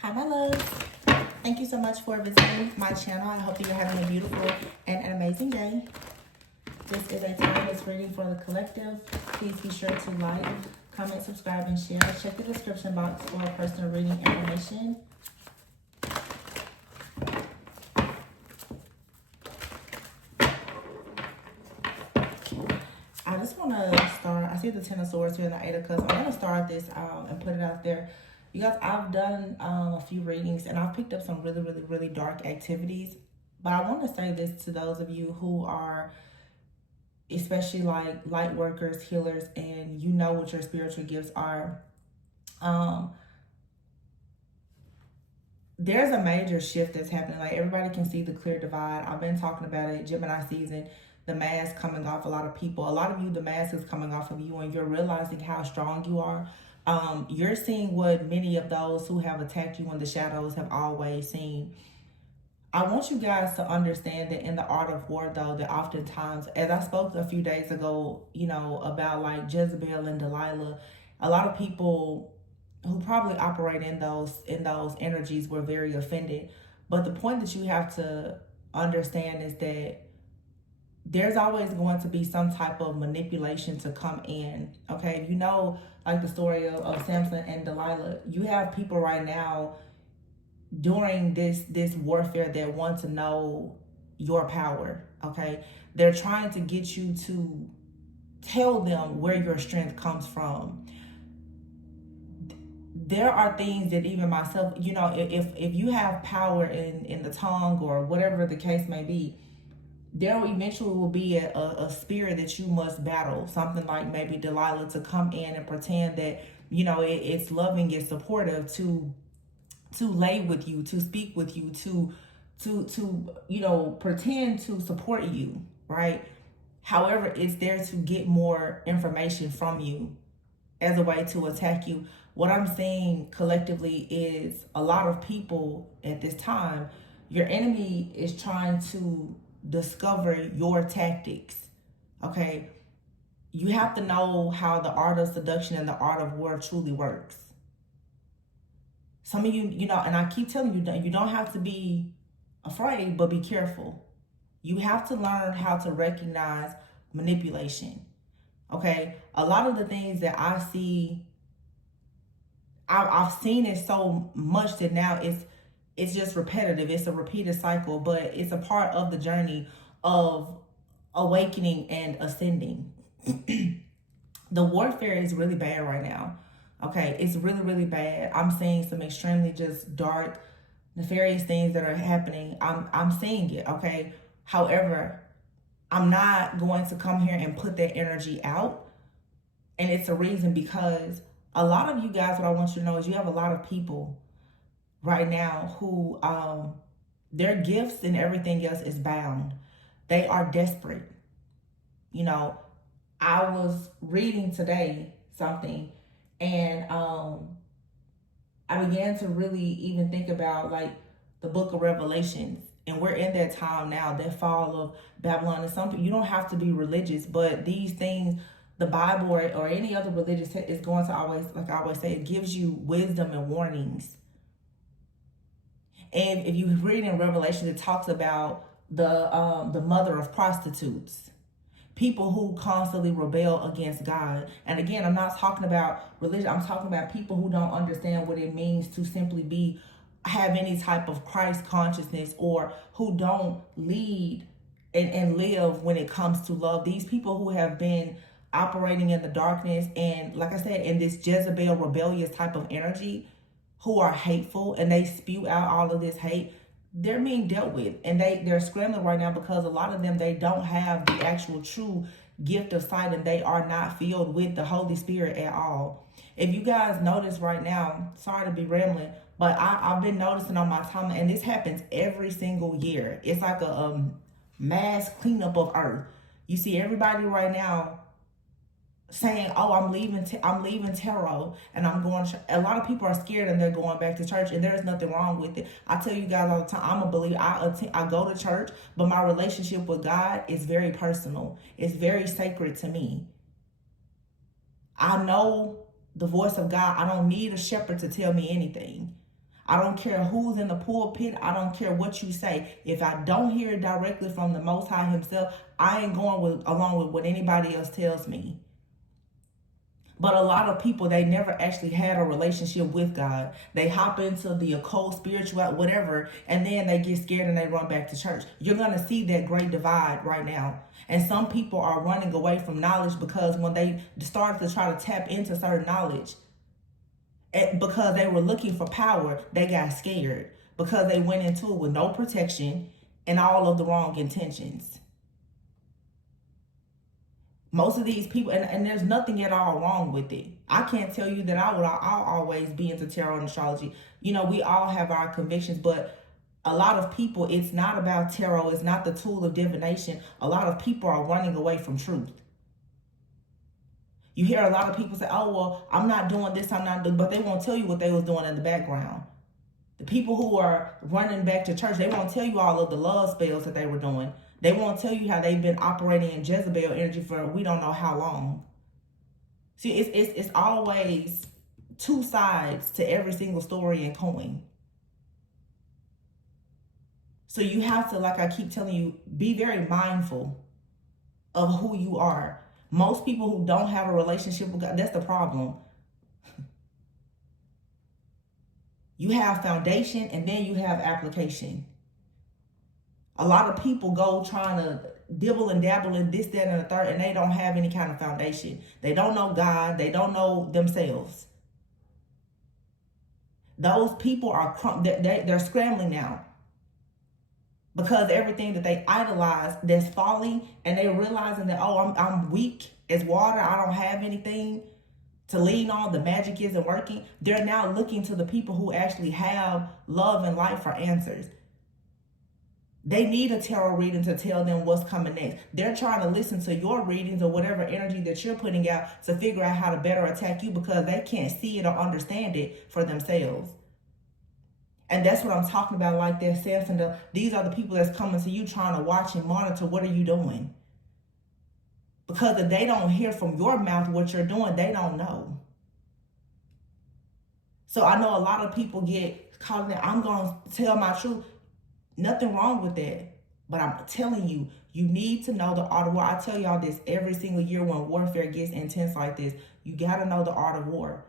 Hi, my loves. Thank you so much for visiting my channel. I hope you're having a beautiful and an amazing day. This is a timeless reading for the collective. Please be sure to like, comment, subscribe, and share. Check the description box for personal reading information. I just want to start. I see the Ten of Swords here and the Eight of Cups. I'm going to start this and put it out there. You guys, I've done a few readings and I've picked up some really dark activities. But I want to say this to those of you who are, especially like light workers, healers, and you know what your spiritual gifts are. There's a major shift that's happening. Like, everybody can see the clear divide. I've been talking about it. Gemini season, the mask coming off a lot of people. A lot of you, the mask is coming off of you and you're realizing how strong you are. You're seeing what many of those who have attacked you in the shadows have always seen. I want you guys to understand that in the art of war, though, that oftentimes, as I spoke a few days ago, you know, about like Jezebel and Delilah, a lot of people who probably operate in those energies were very offended. But the point that you have to understand is that there's always going to be some type of manipulation to come in. Okay, you know, like the story of Samson and Delilah, you have people right now during this warfare that want to know your power. Okay, they're trying to get you to tell them where your strength comes from. There are things that even myself, you know, if you have power in the tongue or whatever the case may be, there eventually will be a spirit that you must battle. Something like maybe Delilah to come in and pretend that, you know, it's loving, it's supportive, to lay with you, to speak with you, to you know, pretend to support you, right? However, it's there to get more information from you as a way to attack you. What I'm saying collectively is a lot of people at this time, your enemy is trying to discover your tactics. Okay, you have to know how the art of seduction and the art of war truly works. Some of you, you know, and I keep telling you that you don't have to be afraid, but be careful. You have to learn how to recognize manipulation. Okay, a lot of the things that I see, I've seen it so much that now it's just repetitive. It's a repeated cycle, but it's a part of the journey of awakening and ascending. The warfare is really bad right now. Okay, it's really bad. I'm seeing some extremely just dark, nefarious things that are happening. I'm seeing it. Okay, however, I'm not going to come here and put that energy out, and it's a reason because a lot of you guys, what I want you to know is you have a lot of people right now who their gifts and everything else is bound. They are desperate. You know, I was reading today something and I began to really even think about like the book of Revelations. And we're in that time now, that fall of Babylon. And something, you don't have to be religious, but these things, the Bible or any other religious is going to always, like I always say, it gives you wisdom and warnings. And if you read in Revelation, it talks about the mother of prostitutes, people who constantly rebel against God. And again, I'm not talking about religion. I'm talking about people who don't understand what it means to simply have any type of Christ consciousness, or who don't lead and live when it comes to love. These people who have been operating in the darkness and, like I said, in this Jezebel rebellious type of energy, who are hateful and they spew out all of this hate, they're being dealt with, and they're scrambling right now because a lot of them, they don't have the actual true gift of sight, and they are not filled with the Holy Spirit at all. If you guys notice right now, sorry to be rambling, but I've been noticing on my time, and this happens every single year. It's like a mass cleanup of earth. You see everybody right now saying, oh, I'm leaving tarot and I'm going to, a lot of people are scared and they're going back to church, and there's nothing wrong with it. I tell you guys all the time, I'm a believer. I go to church, but my relationship with God is very personal. It's very sacred to me. I know the voice of God. I don't need a shepherd to tell me anything. I don't care who's in the pulpit. I don't care what you say. If I don't hear it directly from the Most High himself, I ain't going along with what anybody else tells me. But a lot of people, they never actually had a relationship with God. They hop into the occult, spiritual, whatever, and then they get scared and they run back to church. You're going to see that great divide right now. And some people are running away from knowledge because when they started to try to tap into certain knowledge, because they were looking for power, they got scared because they went into it with no protection and all of the wrong intentions. Most of these people, and there's nothing at all wrong with it. I can't tell you that I'll always be into tarot and astrology. You know, we all have our convictions, but a lot of people, it's not about tarot. It's not the tool of divination. A lot of people are running away from truth. You hear a lot of people say, oh, well, I'm not doing this, I'm not doing, but they won't tell you what they was doing in the background. The people who are running back to church, they won't tell you all of the love spells that they were doing. They won't tell you how they've been operating in Jezebel energy for we don't know how long. See, it's always two sides to every single story and coin. So you have to, like I keep telling you, be very mindful of who you are. Most people who don't have a relationship with God, that's the problem. You have foundation and then you have application. A lot of people go trying to dibble and dabble in this, that, and the third, and they don't have any kind of foundation. They don't know God. They don't know themselves. Those people are they're scrambling now because everything that they idolize that's falling, and they're realizing that, oh, I'm weak as water. I don't have anything to lean on. The magic isn't working. They're now looking to the people who actually have love and light for answers. They need a tarot reading to tell them what's coming next. They're trying to listen to your readings or whatever energy that you're putting out to figure out how to better attack you because they can't see it or understand it for themselves. And that's what I'm talking about, like that self. And these are the people that's coming to you trying to watch and monitor what are you doing. Because if they don't hear from your mouth what you're doing, they don't know. So I know a lot of people get caught in that. I'm going to tell my truth. Nothing wrong with that. But I'm telling you, you need to know the art of war. I tell y'all this every single year when warfare gets intense like this. You got to know the art of war.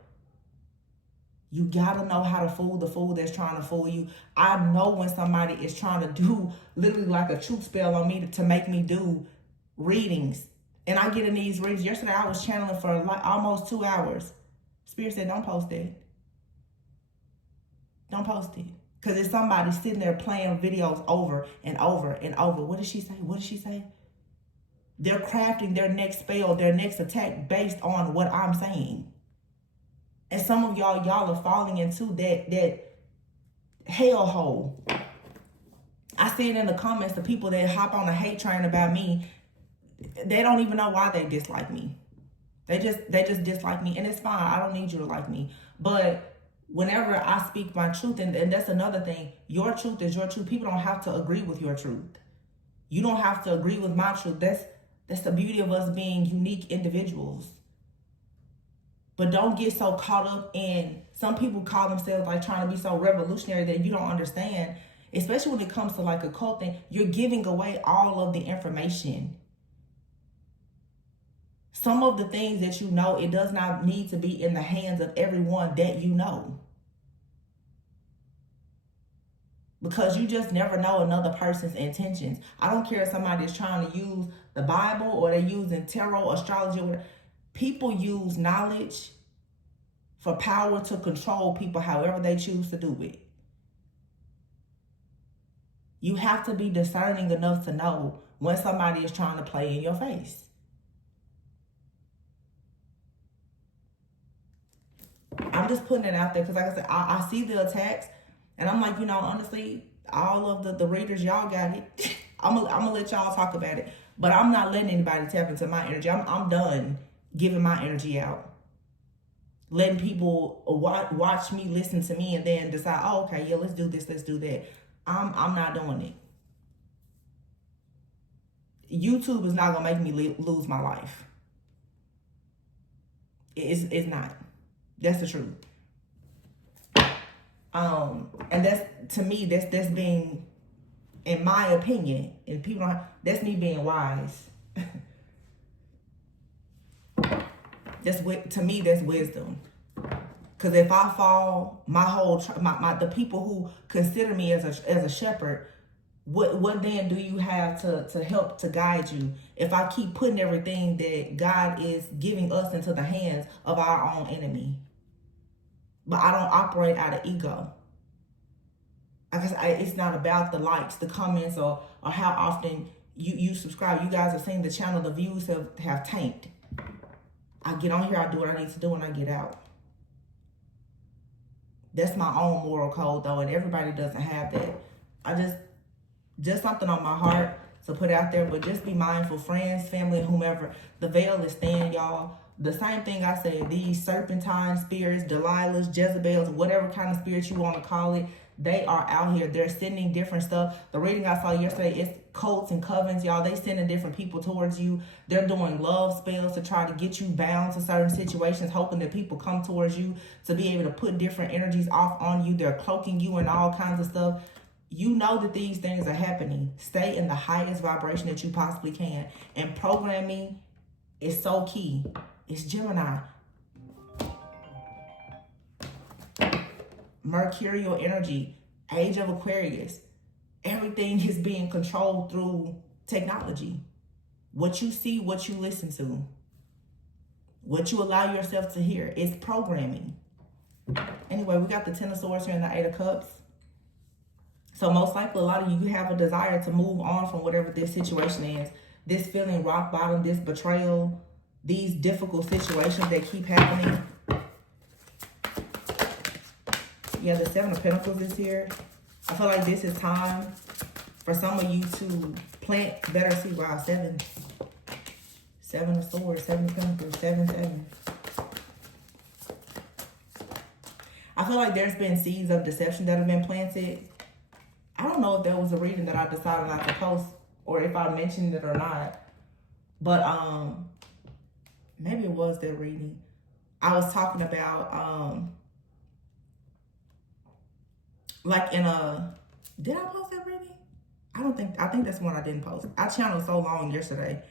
You got to know how to fool the fool that's trying to fool you. I know when somebody is trying to do literally like a truth spell on me to make me do readings. And I get in these readings. Yesterday I was channeling for like almost 2 hours. Spirit said, don't post it. Don't post it. Because it's somebody sitting there playing videos over and over and over. What did she say? What did she say? They're crafting their next spell, their next attack based on what I'm saying. And some of y'all are falling into that hellhole. I see it in the comments, the people that hop on a hate train about me, they don't even know why they dislike me. They just dislike me, and it's fine. I don't need you to like me. But whenever I speak my truth, and that's another thing, your truth is your truth. People don't have to agree with your truth. You don't have to agree with my truth. That's the beauty of us being unique individuals. But don't get so caught up in, some people call themselves like trying to be so revolutionary that you don't understand, especially when it comes to like a cult thing, you're giving away all of the information. Some of the things that you know, it does not need to be in the hands of everyone that you know. Because you just never know another person's intentions. I don't care if somebody is trying to use the Bible or they're using tarot, astrology, or whatever. People use knowledge for power to control people however they choose to do it. You have to be discerning enough to know when somebody is trying to play in your face. I'm just putting it out there because, like I said, I see the attacks, and I'm like, you know, honestly, all of the readers, y'all got it. I'm gonna let y'all talk about it, but I'm not letting anybody tap into my energy. I'm done giving my energy out, letting people watch me, listen to me, and then decide, oh, okay, yeah, let's do this, let's do that. I'm not doing it. YouTube is not gonna make me lose my life. It's not. That's the truth. And that's, to me, that's being, in my opinion, and people don't, that's me being wise. To me, that's wisdom. Because if I fall, my whole the people who consider me as a shepherd, what then do you have to help to guide you? If I keep putting everything that God is giving us into the hands of our own enemy, but I don't operate out of ego. It's not about the likes, the comments, or how often you subscribe. You guys are seeing the channel, the views have tanked. I get on here, I do what I need to do, and I get out. That's my own moral code, though, and everybody doesn't have that. I just something on my heart to put out there, but just be mindful, friends, family, whomever. The veil is thin, y'all. The same thing I said, these serpentine spirits, Delilahs, Jezebels, whatever kind of spirits you want to call it, they are out here. They're sending different stuff. The reading I saw yesterday, it's cults and covens, y'all. They sending different people towards you. They're doing love spells to try to get you bound to certain situations, hoping that people come towards you to be able to put different energies off on you. They're cloaking you and all kinds of stuff. You know that these things are happening. Stay in the highest vibration that you possibly can. And programming is so key. It's Gemini. Mercurial energy, age of Aquarius. Everything is being controlled through technology. What you see, what you listen to, what you allow yourself to hear is programming. Anyway, we got the Ten of Swords here and the Eight of Cups. So most likely a lot of you have a desire to move on from whatever this situation is. This feeling rock bottom, this betrayal, these difficult situations that keep happening. Yeah, the Seven of Pentacles is here. I feel like this is time for some of you to plant better seeds. Wow, seven of Swords, Seven of Pentacles, seven. I feel like there's been seeds of deception that have been planted. I don't know if there was a reading that I decided not to post or if I mentioned it or not. But maybe it was that reading. I was talking about like in a, did I post that reading? I think that's one I didn't post. I channeled so long yesterday.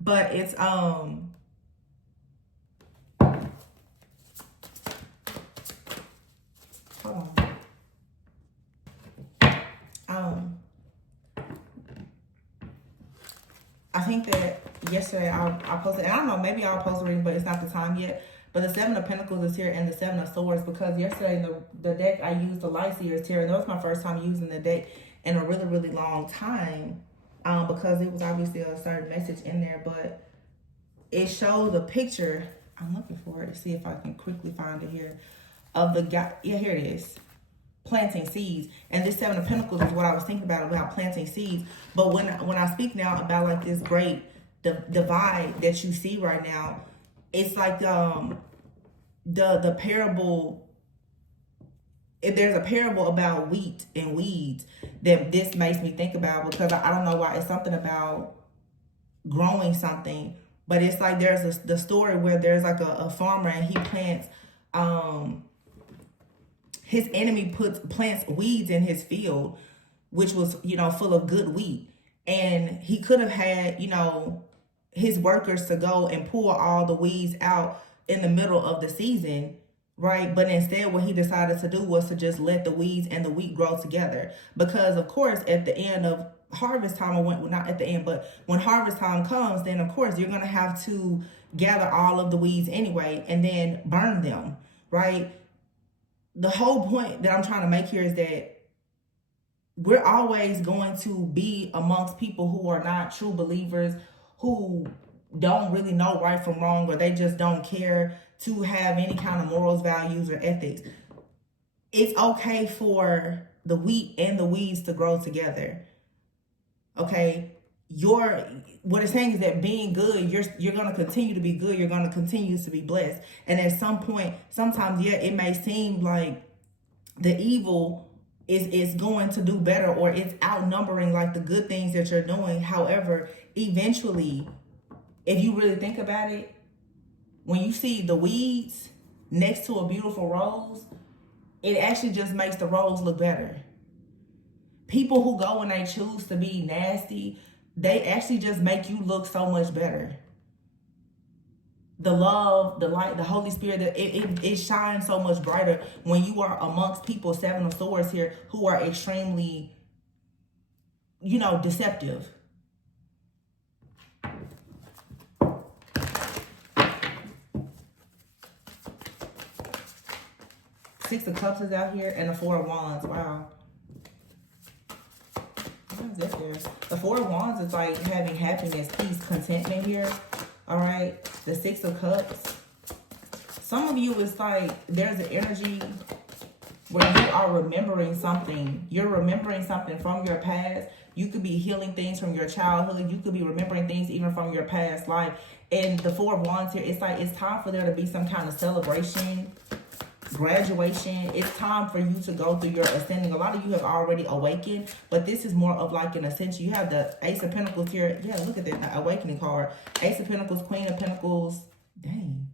But it's hold on. I think that yesterday I posted, and I don't know, maybe I'll post a reading, but it's not the time yet. But the Seven of Pentacles is here and the Seven of Swords, because yesterday the deck I used the Light Seers Tarot, and that was my first time using the deck in a really, really long time, because it was obviously a certain message in there, but it showed the picture. I'm looking for it to see if I can quickly find it here, of the guy. Yeah, here it is. Planting seeds. And this Seven of Pentacles is what I was thinking about planting seeds. But when I speak now about like this great divide that you see right now, it's like the parable. If there's a parable about wheat and weeds that this makes me think about, because I don't know why, it's something about growing something, but it's like there's the story where there's like a farmer and he plants his enemy plants weeds in his field, which was, you know, full of good wheat. And he could have had, you know, his workers to go and pull all the weeds out in the middle of the season, right? But instead what he decided to do was to just let the weeds and the wheat grow together. Because of course, at the end of harvest time, well, not at the end, but when harvest time comes, then of course you're going to have to gather all of the weeds anyway and then burn them, right? The whole point that I'm trying to make here is that we're always going to be amongst people who are not true believers, who don't really know right from wrong, or they just don't care to have any kind of morals, values, or ethics. It's okay for the wheat and the weeds to grow together. Okay? What it's saying is that being good, you're going to continue to be good. You're going to continue to be blessed. And at some point, sometimes, yeah, it may seem like the evil is going to do better, or it's outnumbering like the good things that you're doing. However, eventually, if you really think about it, when you see the weeds next to a beautiful rose, it actually just makes the roles look better. People who go and they choose to be nasty, they actually just make you look so much better. The love, the light, the Holy Spirit, it shines so much brighter when you are amongst people, Seven of Swords here, who are extremely, you know, deceptive. Six of Cups is out here, and the Four of Wands. Wow. What is that there? The Four of Wands is like having happiness, peace, contentment here. All right. The Six of Cups. Some of you, it's like there's an energy where you are remembering something. You're remembering something from your past. You could be healing things from your childhood. You could be remembering things even from your past life. And the Four of Wands here, it's like it's time for there to be some kind of celebration, graduation. It's time for you to go through your ascending. A lot of you have already awakened, but this is more of like an ascension. You have the Ace of Pentacles here. Yeah, look at that, the awakening card. Ace of Pentacles, Queen of Pentacles. Dang.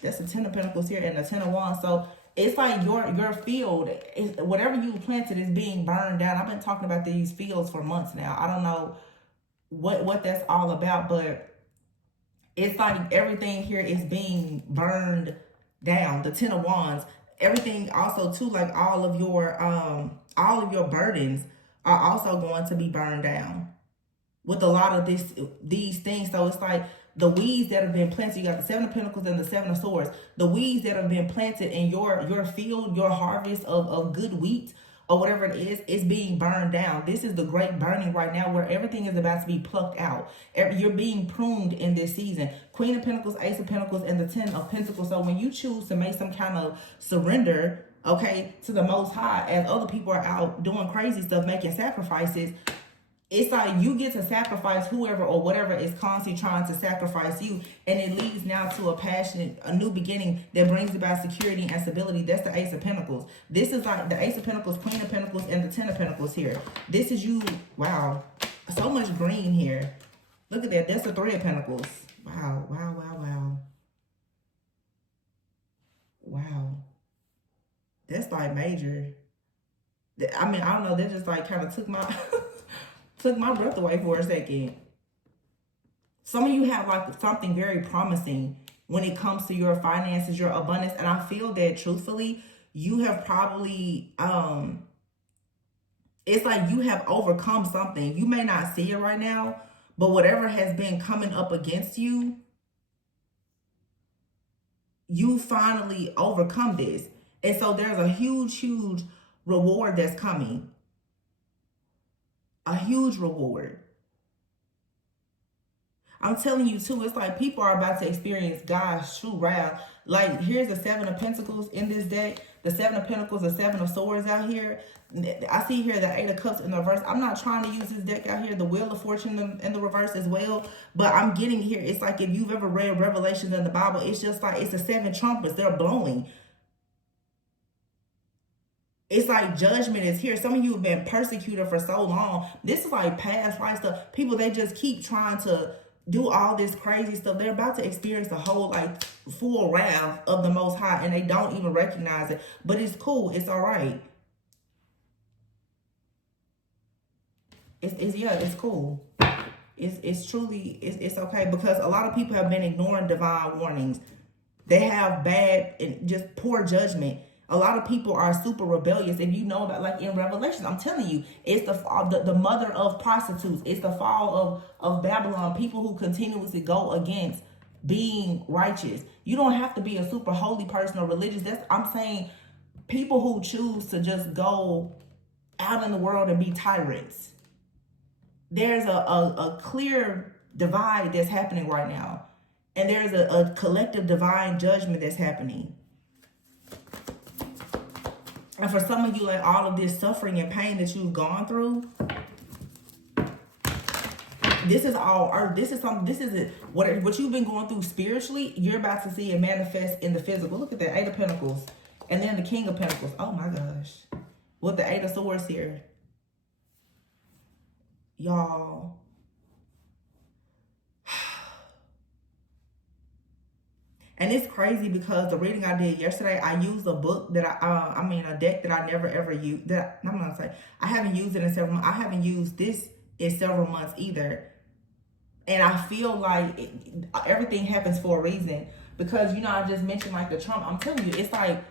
That's the Ten of Pentacles here and the Ten of Wands. So it's like your field, whatever you planted is being burned down. I've been talking about these fields for months now. I don't know what that's all about, but it's like everything here is being burned down. The Ten of Wands. Everything also too, like all of your burdens are also going to be burned down with a lot of these things. So it's like the weeds that have been planted. You got the Seven of Pentacles and the Seven of Swords. The weeds that have been planted in your field, your harvest of good wheat or whatever it is being burned down. This is the great burning right now where everything is about to be plucked out. You're being pruned in this season. Queen of Pentacles, Ace of Pentacles, and the Ten of Pentacles. So when you choose to make some kind of surrender, okay, to the Most High, as other people are out doing crazy stuff, making sacrifices, it's like you get to sacrifice whoever or whatever is constantly trying to sacrifice you. And it leads now to a passion, a new beginning that brings about security and stability. That's the Ace of Pentacles. This is like the Ace of Pentacles, Queen of Pentacles, and the Ten of Pentacles here. This is you. Wow. So much green here. Look at that. That's the Three of Pentacles. Wow. Wow, wow, wow. Wow. That's like major. I mean, I don't know. That just like kind of took my... took my breath away for a second. Some of you have like something very promising when it comes to your finances, your abundance. And I feel that truthfully, you have probably, it's like you have overcome something. You may not see it right now, but whatever has been coming up against you, you finally overcome this. And so there's a huge, huge reward that's coming. A huge reward. I'm telling you too, it's like people are about to experience God's true wrath. Like here's the Seven of Pentacles in this deck. The Seven of Pentacles, the Seven of Swords out here. I see here the Eight of Cups in the reverse. I'm not trying to use this deck out here. The Wheel of Fortune in the reverse as well. But I'm getting here. It's like if you've ever read Revelations in the Bible, it's just like it's the seven trumpets. They're blowing. It's like judgment is here. Some of you have been persecuted for so long. This is like past life stuff. People, they just keep trying to do all this crazy stuff. They're about to experience the whole like full wrath of the Most High, and they don't even recognize it. But it's cool. It's all right. It's cool. It's truly, it's okay, because a lot of people have been ignoring divine warnings. They have bad and just poor judgment. A lot of people are super rebellious, and you know that, like in Revelation, I'm telling you, it's the mother of prostitutes. It's the fall of Babylon. People who continuously go against being righteous. You don't have to be a super holy person or religious. I'm saying people who choose to just go out in the world and be tyrants. There's a clear divide that's happening right now. And there's a collective divine judgment that's happening. And for some of you, like all of this suffering and pain that you've gone through, this is all earth. This is what you've been going through spiritually. You're about to see it manifest in the physical. Look at that Eight of Pentacles, and then the King of Pentacles. Oh my gosh, with the Eight of Swords here, y'all. And it's crazy because the reading I did yesterday, I used a book that a deck that I never ever used. That I'm not saying I haven't used it in several months. I haven't used this in several months either. And I feel like everything happens for a reason, because I just mentioned like the Trump. I'm telling you, it's like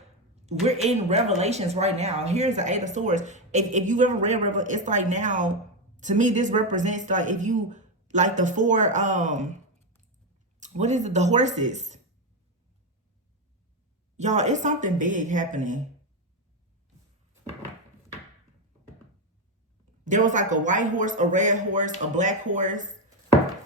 we're in Revelations right now. Here's the Eight of Swords. If you ever read Revelation, it's like now to me this represents like if you like the four what is it? The horses. Y'all, it's something big happening. There was like a white horse, a red horse, a black horse, and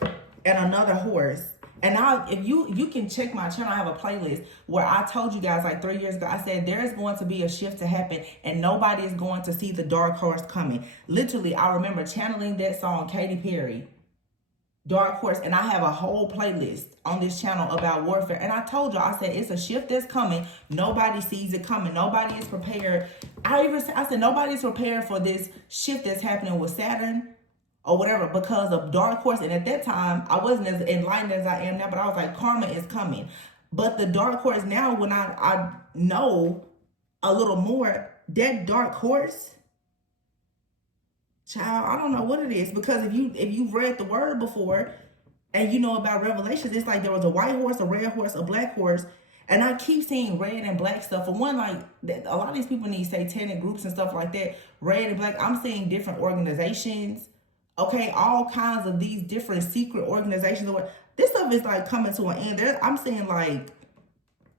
another horse. And now, if you can check my channel, I have a playlist where I told you guys like 3 years ago, I said there is going to be a shift to happen and nobody is going to see the dark horse coming. Literally, I remember channeling that song, Katy Perry, Dark Horse, and I have a whole playlist on this channel about warfare. And I told you, I said it's a shift that's coming. Nobody sees it coming. Nobody is prepared. I said nobody's prepared for this shift that's happening with Saturn or whatever because of Dark Horse. And at that time, I wasn't as enlightened as I am now, but I was like, karma is coming. But the Dark Horse now, when I know a little more, that Dark Horse, child, I don't know what it is, because if you've read the word before and you know about Revelations, it's like there was a white horse, a red horse, a black horse, and I keep seeing red and black stuff. For one, like a lot of these people need satanic groups and stuff like that. Red and black. I'm seeing different organizations. Okay, all kinds of these different secret organizations. This stuff is like coming to an end. I'm seeing like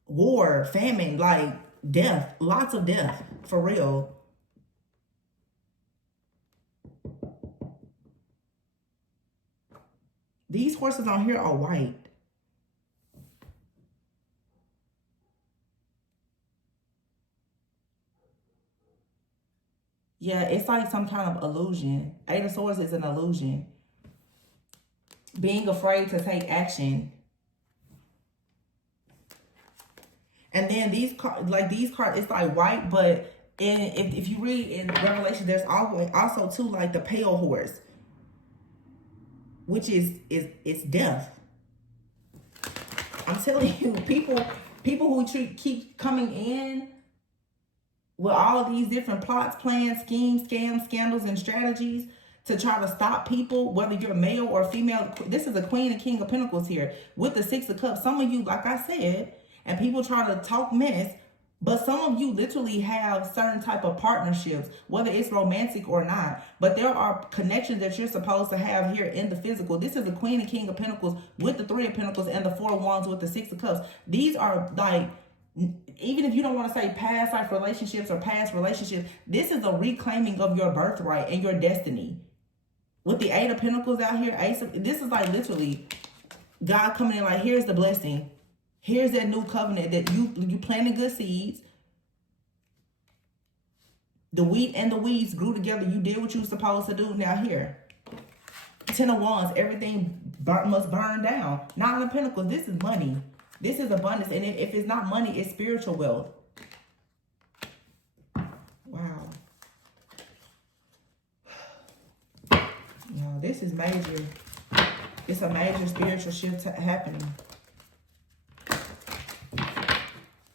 war, famine, like death, lots of death for real. These horses on here are white. Yeah, it's like some kind of illusion. Eight of Swords is an illusion. Being afraid to take action. And then these cards, it's like white, but if you read in Revelation, there's also too like the pale horse, which is death. I'm telling you, people who keep coming in with all of these different plots, plans, schemes, scams, scandals, and strategies to try to stop people, whether you're male or female. This is a Queen and King of Pentacles here with the Six of Cups. Some of you, like I said, and people try to talk mess, but some of you literally have certain type of partnerships, whether it's romantic or not. But there are connections that you're supposed to have here in the physical. This is a Queen and King of Pentacles with the Three of Pentacles and the Four of Wands with the Six of Cups. These are like, even if you don't want to say past life relationships or past relationships, this is a reclaiming of your birthright and your destiny. With the Eight of Pentacles out here, this is like literally God coming in like, here's the blessing. Here's that new covenant that you planted good seeds. The wheat and the weeds grew together. You did what you were supposed to do. Now here, Ten of Wands, everything must burn down. Nine of Pentacles, this is money. This is abundance. And if it's not money, it's spiritual wealth. Wow. No, this is major. It's a major spiritual shift happening.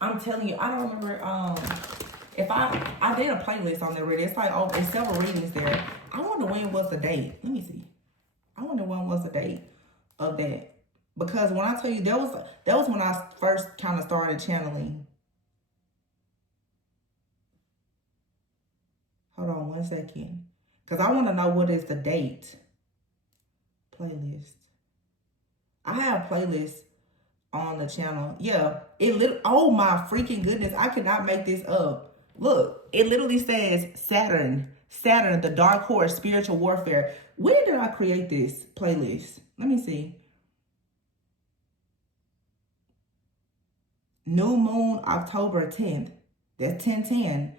I'm telling you, I don't remember if I did a playlist on there already. It's like, oh, it's several readings there. I wonder when was the date. Let me see. I wonder when was the date of that. Because when I tell you, that was when I first kind of started channeling. Hold on 1 second. Because I want to know what is the date. Playlist. I have playlists on the channel. Yeah. Oh my freaking goodness. I could not make this up. Look, it literally says Saturn. Saturn, the dark horse, spiritual warfare. When did I create this playlist? Let me see. New moon, October 10th. That's 10/10.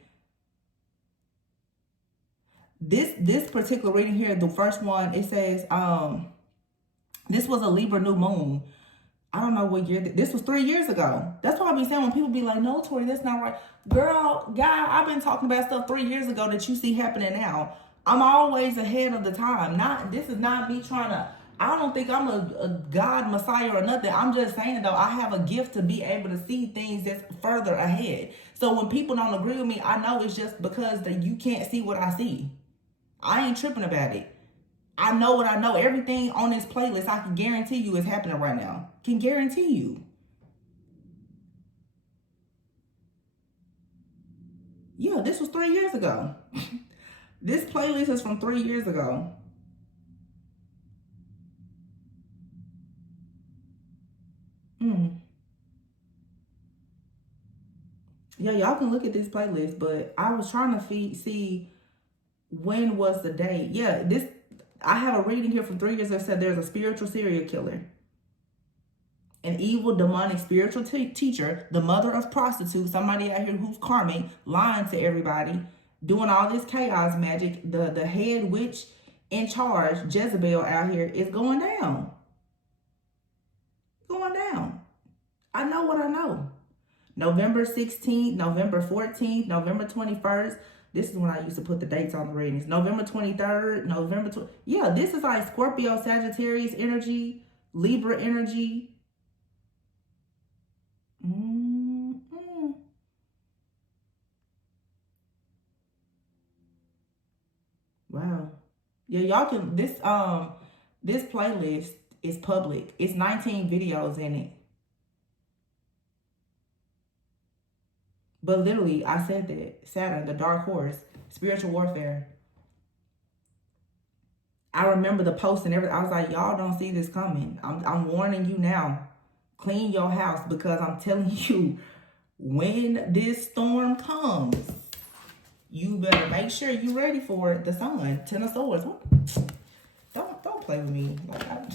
This particular reading here, the first one, it says, this was a Libra new moon. I don't know what year. This was 3 years ago. That's why I be saying when people be like, no, Tori, that's not right. Girl, guy, I've been talking about stuff 3 years ago that you see happening now. I'm always ahead of the time. This is not me trying to, I don't think I'm a God, Messiah, or nothing. I'm just saying, though, I have a gift to be able to see things that's further ahead. So when people don't agree with me, I know it's just because you can't see what I see. I ain't tripping about it. I know what I know. Everything on this playlist, I can guarantee you is happening right now. Can guarantee you. Yeah, this was 3 years ago. This playlist is from 3 years ago. Yeah, y'all can look at this playlist, but I was trying to see when was the date. Yeah, this, I have a reading here from 3 years that said there's a spiritual serial killer, an evil demonic spiritual teacher, the mother of prostitutes, somebody out here who's karmic, lying to everybody, doing all this chaos magic. The head witch in charge, Jezebel, out here is going down. Going down. I know what I know. November 16th, November 14th, November 21st. This is when I used to put the dates on the readings. November 23rd, November 20th. Yeah, this is like Scorpio, Sagittarius energy, Libra energy. Wow. Yeah, y'all can, this playlist is public. It's 19 videos in it. But literally, I said that. Saturn, the dark horse, spiritual warfare. I remember the post and everything. I was like, y'all don't see this coming. I'm warning you now. Clean your house, because I'm telling you, when this storm comes, you better make sure you're ready for it. The sun, 10 of swords. Don't play with me. Like,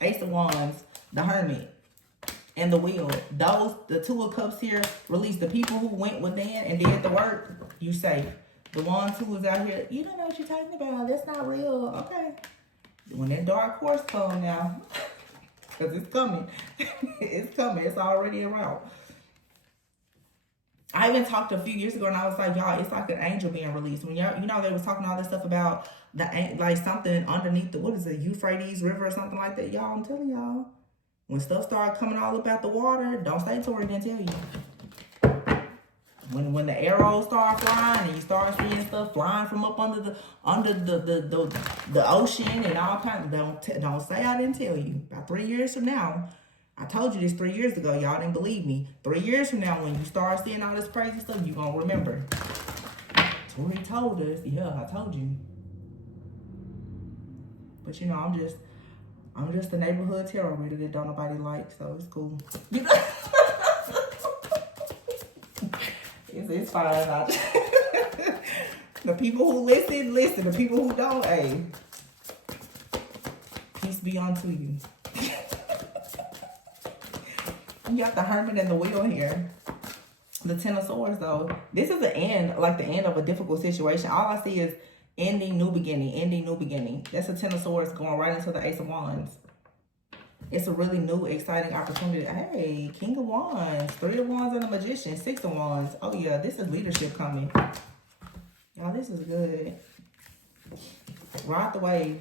Ace of Wands, the Hermit, and the Wheel. The Two of Cups here release the people who went within and did the work. You safe. The ones who was out here, you don't know what you're talking about. That's not real. Okay. When that dark horse comes now, because it's coming. It's coming. It's already around. I even talked a few years ago, and I was like, y'all, it's like an angel being released. When y'all, they was talking all this stuff about like something underneath the, what is it, Euphrates River or something like that. Y'all, I'm telling y'all, when stuff started coming all up out the water, don't say Tori didn't tell you. When the arrows start flying and you start seeing stuff flying from up under the ocean and all kinds, don't say I didn't tell you. About 3 years from now, I told you this 3 years ago. Y'all didn't believe me. 3 years from now, when you start seeing all this crazy stuff, you gonna remember. Tori told us. Yeah, I told you. But you know, I'm just a neighborhood tarot reader that don't nobody like, so it's cool. It's fine. The people who listen. The people who don't, hey, peace be unto you. You got the Hermit and the Wheel here. The Ten of Swords, though. This is the end, like the end of a difficult situation. All I see is ending, new beginning, ending, new beginning. That's the Ten of Swords going right into the Ace of Wands. It's a really new, exciting opportunity. Hey, King of Wands, 3 of Wands and the Magician, 6 of Wands. Oh, yeah, this is leadership coming. Y'all, this is good. Ride the wave.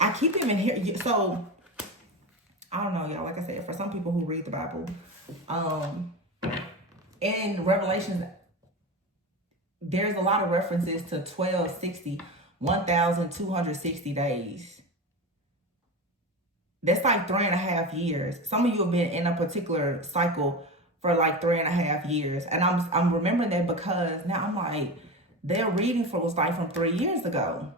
I keep him in here. So, I don't know, y'all. Like I said, for some people who read the Bible, in Revelations, there's a lot of references to 1260, 1,260 days. That's like 3.5 years. Some of you have been in a particular cycle for like 3.5 years. And I'm remembering that because now I'm like, their reading was like from 3 years ago.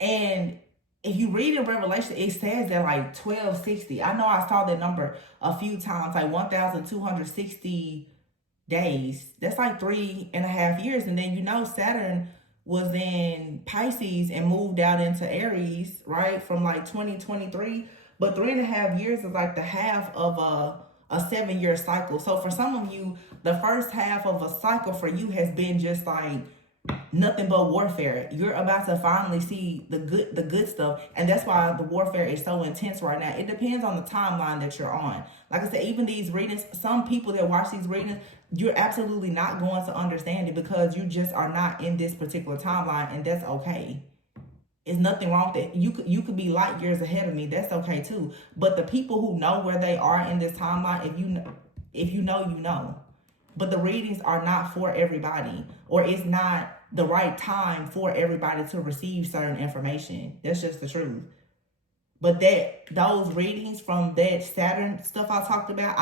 And if you read in Revelation, it says that like 1260. I know I saw that number a few times, like 1,260 days. That's like 3.5 years. And then, you know, Saturn was in Pisces and moved out into Aries, right? From like 2023. But 3.5 years is like the half of a 7-year cycle. So for some of you, the first half of a cycle for you has been just like nothing but warfare. You're about to finally see the good stuff. And that's why the warfare is so intense right now. It depends on the timeline that you're on. Like I said, even these readings, some people that watch these readings, you're absolutely not going to understand it because you just are not in this particular timeline, and that's okay. There's nothing wrong with it. You could be light years ahead of me. That's okay too. But the people who know where they are in this timeline, if you know, you know. But the readings are not for everybody, or it's not the right time for everybody to receive certain information. That's just the truth. But those readings from that Saturn stuff I talked about,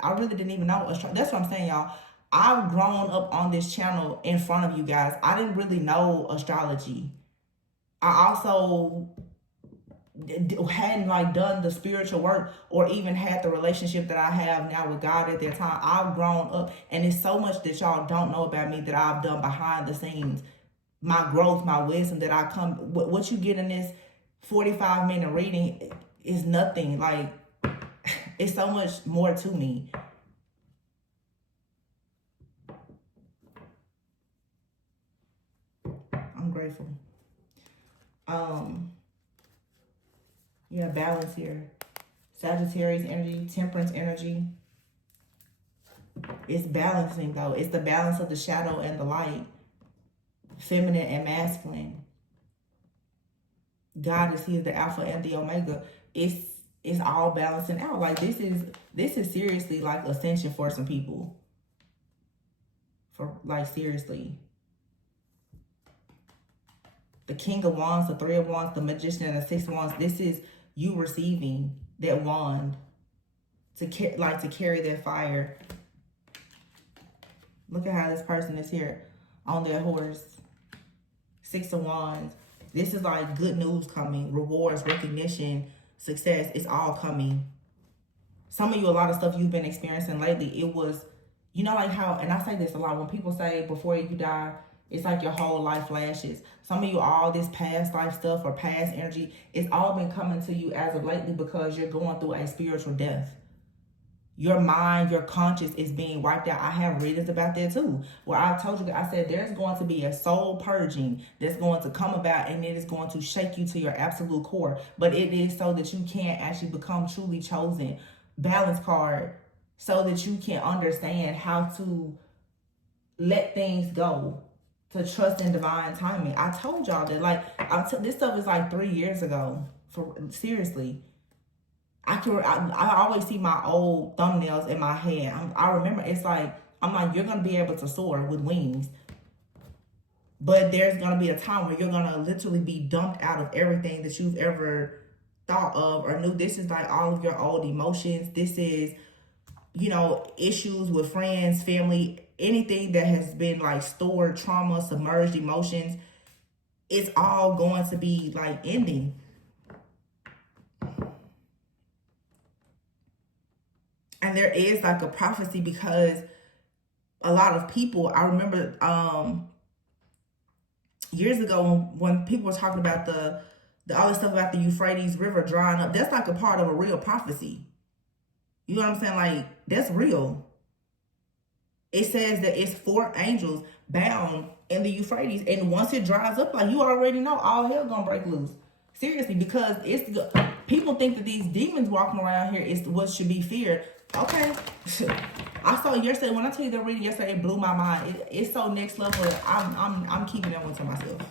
I really didn't even know. That's what I'm saying, y'all. I've grown up on this channel in front of you guys. I didn't really know astrology. I also hadn't like done the spiritual work or even had the relationship that I have now with God at that time. I've grown up, and it's so much that y'all don't know about me that I've done behind the scenes. My growth, my wisdom that I come, what you get in this 45-minute reading is nothing. Like, it's so much more to me. I'm grateful. Yeah, balance here. Sagittarius energy, Temperance energy. It's balancing though. It's the balance of the shadow and the light. Feminine and masculine. God is here, the Alpha and the Omega. It's all balancing out. Like this is seriously like ascension for some people. For like seriously. The King of Wands, the Three of Wands, the Magician, and the Six of Wands. This is you receiving that wand to carry that fire. Look at how this person is here on their horse. Six of Wands. This is like good news coming. Rewards, recognition, success. It's all coming. Some of you, a lot of stuff you've been experiencing lately, it was, you know, like how, and I say this a lot, when people say before you die, it's like your whole life flashes. Some of you, all this past life stuff or past energy, it's all been coming to you as of lately because you're going through a spiritual death. Your mind, your conscience is being wiped out. I have readings about that too. Where I told you, I said there's going to be a soul purging that's going to come about, and it is going to shake you to your absolute core. But it is so that you can actually become truly chosen. Balance card, so that you can understand how to let things go. To trust in divine timing. I told y'all that, like, this stuff is like 3 years ago. Seriously. I always see my old thumbnails in my head. I remember, it's like, I'm like, you're going to be able to soar with wings. But there's going to be a time where you're going to literally be dumped out of everything that you've ever thought of or knew. This is like all of your old emotions. This is, you know, issues with friends, family, anything that has been like stored trauma, submerged emotions. It's all going to be like ending. And there is like a prophecy because a lot of people, I remember years ago when people were talking about the other stuff about the Euphrates River drying up, that's like a part of a real prophecy. You know what I'm saying? Like, that's real. It says that it's 4 angels bound in the Euphrates. And once it dries up, like, you already know, all hell gonna break loose. Seriously, because people think that these demons walking around here is what should be feared. Okay. I saw yesterday, when I tell you the reading yesterday, it blew my mind. It's so next level. I'm keeping that one to myself.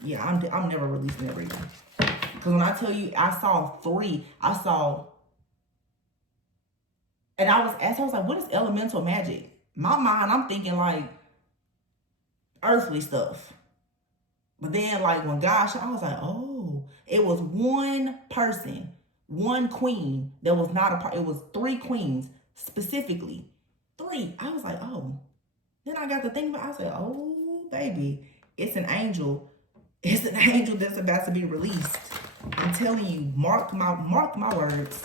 Yeah, I'm never releasing that reading. Because when I tell you, I saw 3. And I was like, what is elemental magic? My mind, I'm thinking like earthly stuff. But then like when God showed, I was like, oh, it was one person, one queen that was not a part. It was 3 queens specifically. 3. I was like, oh. Then I got to think about it. I said, oh, baby, it's an angel. It's an angel that's about to be released. I'm telling you, mark my words.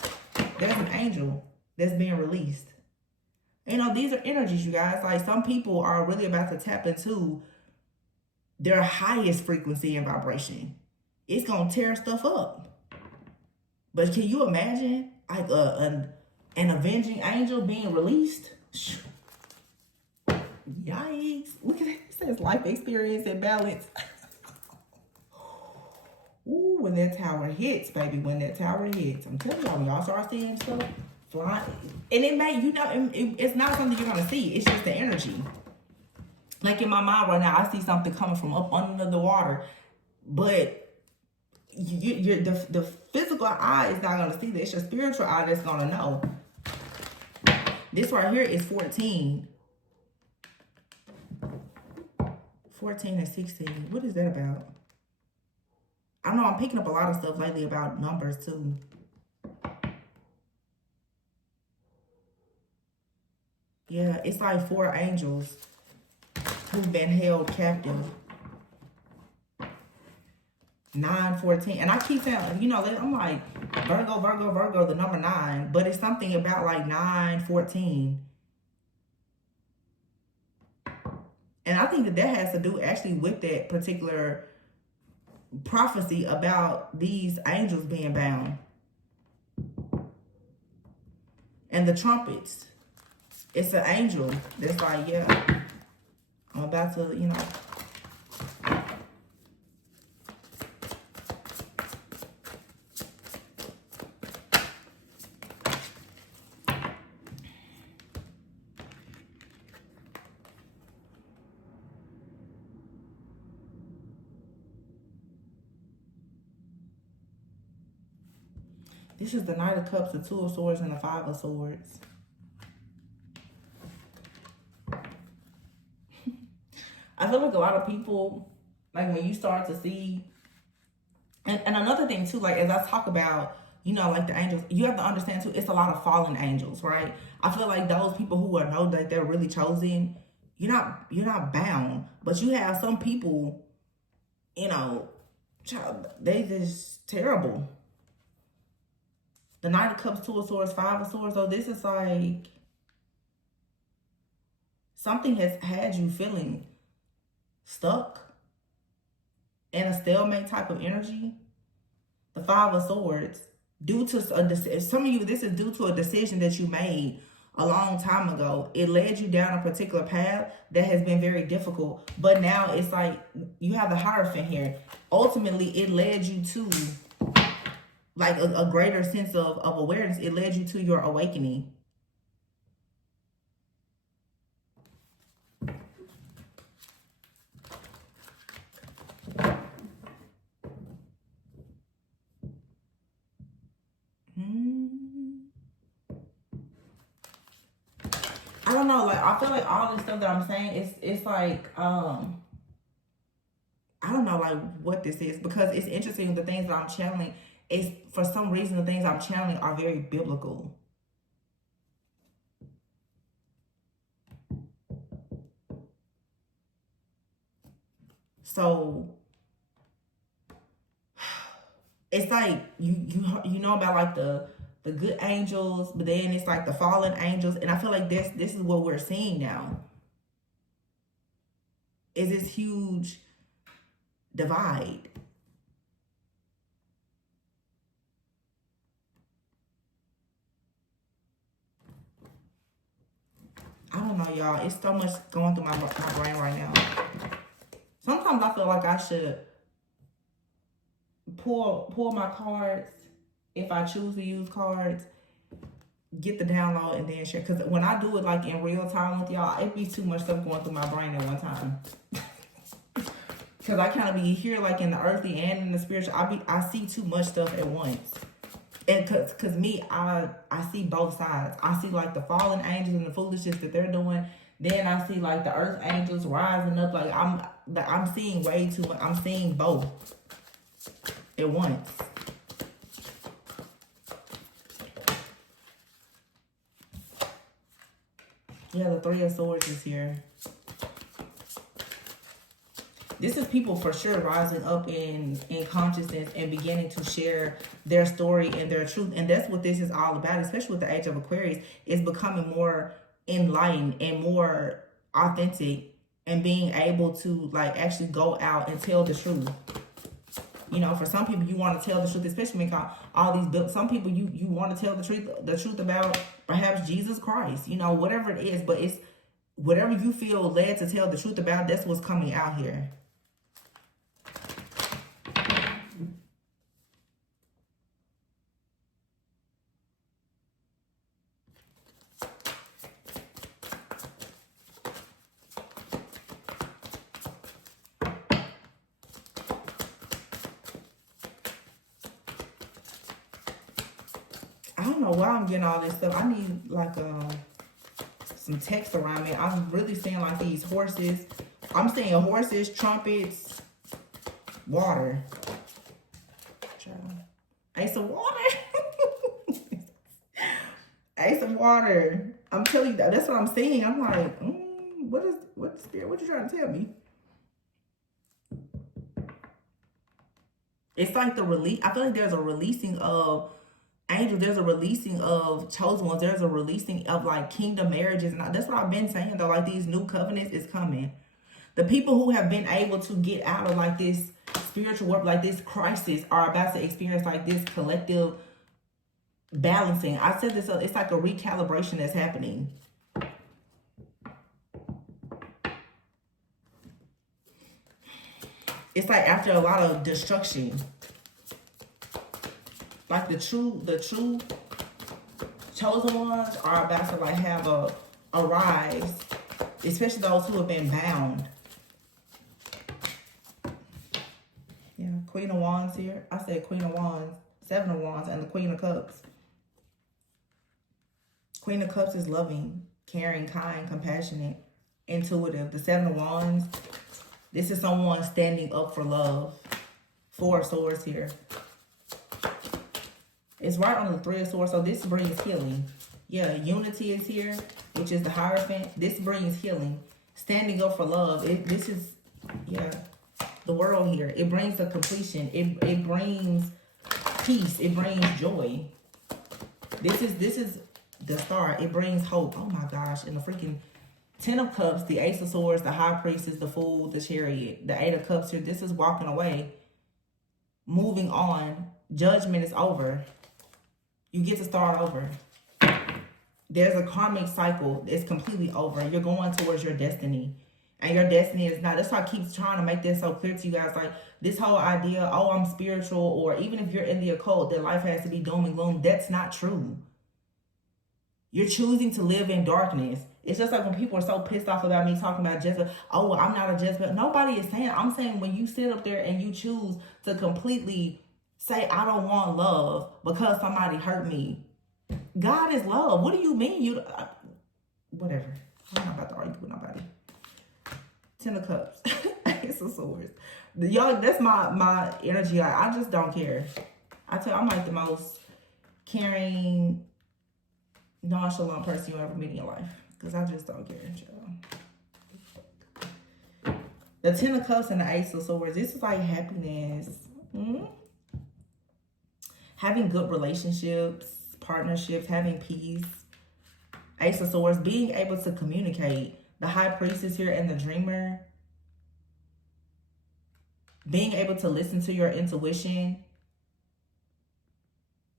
There's an angel that's being released. You know, these are energies, you guys. Like, some people are really about to tap into their highest frequency and vibration. It's gonna tear stuff up. But can you imagine like an avenging angel being released? Yikes. Look at that. It says life experience and balance. Ooh, when that tower hits, baby, when that tower hits. I'm telling y'all, when y'all start seeing stuff flying. And it may, you know, it's not something you're going to see. It's just the energy. Like in my mind right now, I see something coming from up under the water. But the physical eye is not going to see that. It's your spiritual eye that's going to know. This right here is 14. 14 and 16. What is that about? I don't know. I'm picking up a lot of stuff lately about numbers too. Yeah, it's like 4 angels who've been held captive. 9, 14. And I keep saying, you know, I'm like, Virgo, Virgo, Virgo, the number 9. But it's something about like 9, 14. And I think that has to do actually with that particular prophecy about these angels being bound. And the trumpets. It's an angel that's like, yeah, I'm about to, you know. This is the Knight of Cups, the 2 of Swords, and the 5 of Swords. I feel like a lot of people, like when you start to see, and another thing too, like as I talk about, you know, like the angels, you have to understand too, it's a lot of fallen angels, right? I feel like those people who are know that they're really chosen, you're not bound, but you have some people, you know, they just terrible. The Knight of Cups, 2 of Swords, 5 of Swords. So this is like something has had you feeling stuck in a stalemate type of energy. The 5 of Swords, due to some of you, this is due to a decision that you made a long time ago. It led you down a particular path that has been very difficult. But now it's like you have the Hierophant here. Ultimately, it led you to like a greater sense of awareness. It led you to your awakening. I don't know, like I feel like all this stuff that I'm saying, it's like I don't know like what this is, because it's interesting. The things that I'm channeling is, for some reason, the things I'm channeling are very biblical. So it's like you know about like the good angels, but then it's like the fallen angels, and I feel like this is what we're seeing now. Is this huge divide. I don't know, y'all. It's so much going through my brain right now. Sometimes I feel like I should pull my cards if I choose to use cards, get the download, and then share. Because when I do it like in real time with y'all, it be too much stuff going through my brain at one time. Because I kind of be here like in the earthly and in the spiritual. I see too much stuff at once. And cause me, I see both sides. I see like the fallen angels and the foolishness that they're doing. Then I see like the earth angels rising up. Like I'm seeing way too much. I'm seeing both at once. Yeah, the 3 of Swords is here. This is people for sure rising up in consciousness and beginning to share their story and their truth. And that's what this is all about, especially with the age of Aquarius, is becoming more enlightened and more authentic and being able to like actually go out and tell the truth. You know, for some people, you want to tell the truth, especially when all these books. Some people, you want to tell the truth about perhaps Jesus Christ, you know, whatever it is. But it's whatever you feel led to tell the truth about, that's what's coming out here. I don't know why I'm getting all this stuff. I need like some text around me. I'm really seeing like these horses. I'm seeing horses, trumpets, water. Ace of water. Ace of water. I'm telling you, that's what I'm seeing. I'm like, what the spirit? What you trying to tell me? It's like the release. I feel like there's a releasing of angels. There's a releasing of chosen ones. There's a releasing of like kingdom marriages. And that's what I've been saying though. Like these new covenants is coming. The people who have been able to get out of like this spiritual warp, like this crisis, are about to experience like this collective balancing. I said this, it's like a recalibration that's happening. It's like after a lot of destruction, like the true chosen ones are about to like have a rise, especially those who have been bound. Yeah, Queen of Wands here. I said Queen of Wands, Seven of Wands, and the Queen of Cups. Queen of Cups is loving, caring, kind, compassionate, intuitive. The Seven of Wands, this is someone standing up for love. Four of Swords here. It's right on the Three of Swords, so this brings healing. Yeah, unity is here, which is the Hierophant. This brings healing. Standing up for love. This is, yeah, the world here. It brings the completion. It brings peace. It brings joy. This is the Star. It brings hope. Oh my gosh. And the freaking Ten of Cups, the Ace of Swords, the High Priestess, the Fool, the Chariot, the Eight of Cups here. This is walking away. Moving on. Judgment is over. You get to start over. There's a karmic cycle. It's completely over. You're going towards your destiny. And your destiny is not. That's why I keep trying to make this so clear to you guys. Like this whole idea, oh, I'm spiritual, or even if you're in the occult, that life has to be doom and gloom. That's not true. You're choosing to live in darkness. It's just like when people are so pissed off about me talking about Jezebel. Oh, well, I'm not a Jezebel. Nobody is saying. I'm saying when you sit up there and you choose to completely say, I don't want love because somebody hurt me. God is love. What do you mean? Whatever. I'm not about to argue with nobody. Ten of Cups. Ace of Swords. Y'all, that's my energy. I just don't care. I'm like the most caring, nonchalant person you ever meet in your life. Because I just don't care, y'all. The Ten of Cups and the Ace of Swords. This is like happiness. Having good relationships, partnerships, having peace. Ace of Swords, being able to communicate. The High Priestess here and the Dreamer. Being able to listen to your intuition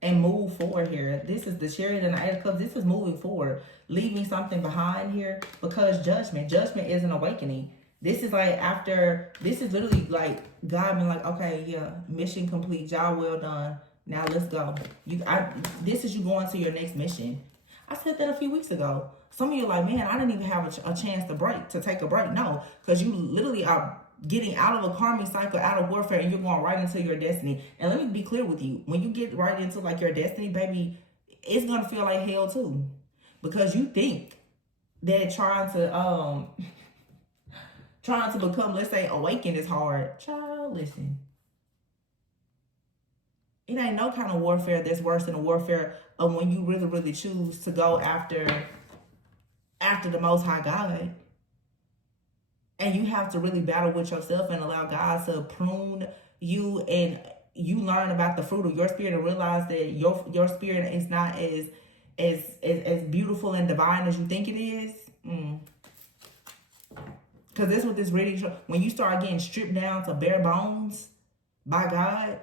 and move forward here. This is the Chariot and the Eight of Cups. This is moving forward. Leaving something behind here because judgment is an awakening. This is like after, this is literally like God being like, okay, yeah, mission complete, job well done. Now let's go. This is you going to your next mission. I said that a few weeks ago. Some of you are like, man, I didn't even have a chance to take a break. No, because you literally are getting out of a karmic cycle, out of warfare, and you're going right into your destiny. And let me be clear with you. When you get right into like your destiny, baby, it's going to feel like hell too. Because you think that trying to become, let's say, awakened is hard. Child, listen. It ain't no kind of warfare that's worse than the warfare of when you really, really choose to go after the Most High God. And you have to really battle with yourself and allow God to prune you, and you learn about the fruit of your spirit and realize that your spirit is not as beautiful and divine as you think it is. Because that's what this reading shows. When you start getting stripped down to bare bones by God,